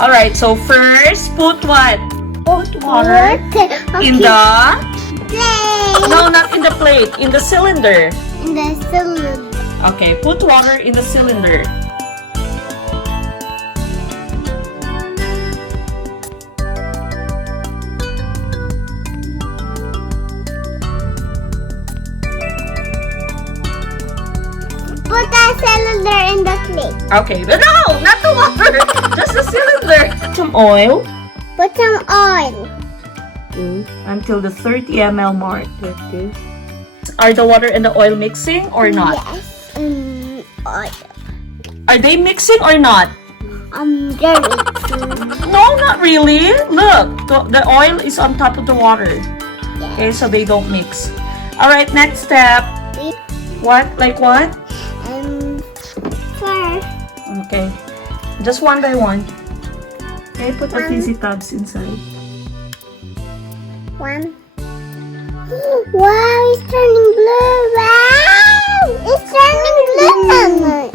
Alright, so first, put what? Put water in the... plate. No, not in the plate. In the cylinder. In the cylinder. Okay, put water in the cylinder. Put the cylinder in the plate. Okay, but no, not the water. Just the cylinder. Some oil. Put some oil. Until the 30 ml mark. Are the water and the oil mixing or not? Yes. Oil. Are they mixing or not? They're mixing. No, not really. Look, the oil is on top of the water. Yes. Okay, so they don't mix. Alright, next step. What? Like what? First. Okay. Just one by one. Okay, put the fizzy tubs inside. One. Wow, it's turning blue. Wow, it's turning blue.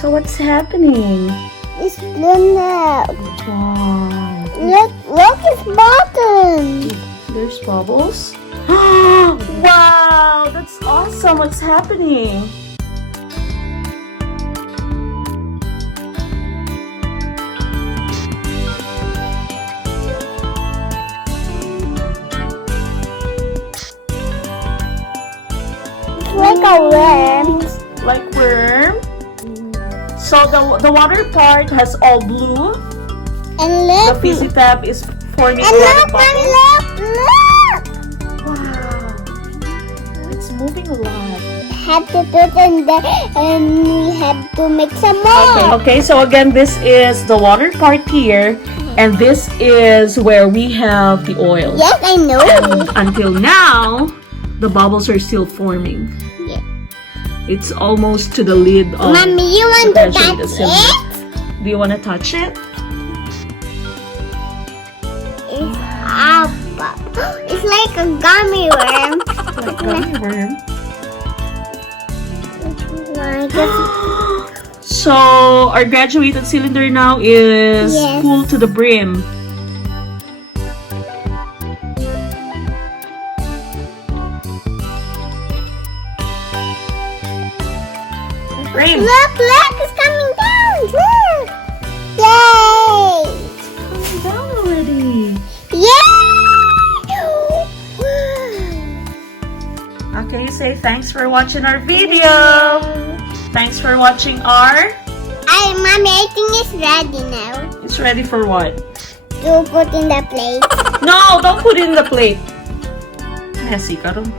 So what's happening? It's blue now. Wow. Look, it's bottom. There's bubbles. Wow, that's awesome. What's happening? It's like a worm. Like worm. So the water part has all blue. And The look. fizzy tab is forming And a lot look, of Mommy, bubbles. look. Wow. It's moving a lot. Have to put in there and we have to mix some more. Okay, so again, this is the water part here. And this is where we have the oil. Yes, I know. And until now, the bubbles are still forming. Yeah. It's almost to the lid of Mommy, you want to potentially the touch cylinder. it? Do you want to touch it? It's up. It's like a gummy worm. Like gummy worm. Like So our graduated cylinder now is Yes. full to the brim. Raine, Look, it's coming down. Look. Yay. it's coming down already. Yay. Okay, say thanks for watching our video. Thanks for watching our... Mommy, I think it's ready now. It's ready for what? To put in the plate. No, don't put it in the plate. Messy ka rin.